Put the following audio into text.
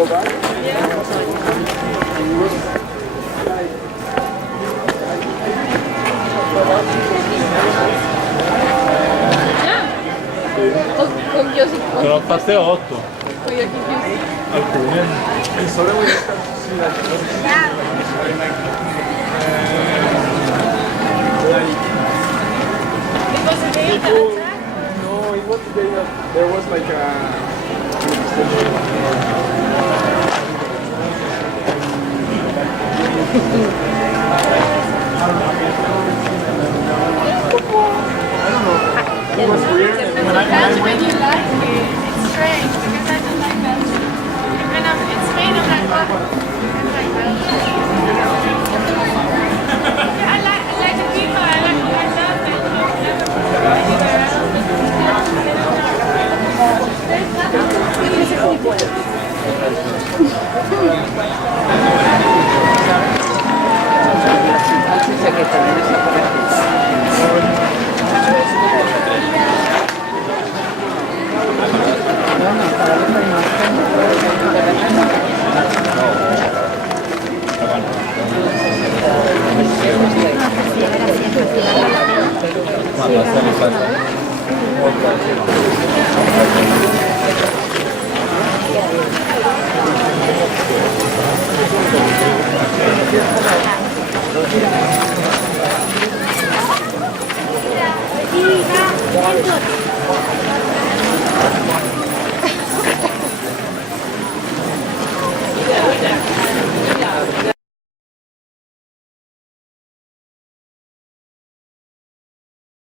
Però fate 8. Alcune. No, it was there was like That's when you like it. It's strange because I don't like Belgium. Even though it's made of like yeah, I like the people. I love Đi ra, em ruột.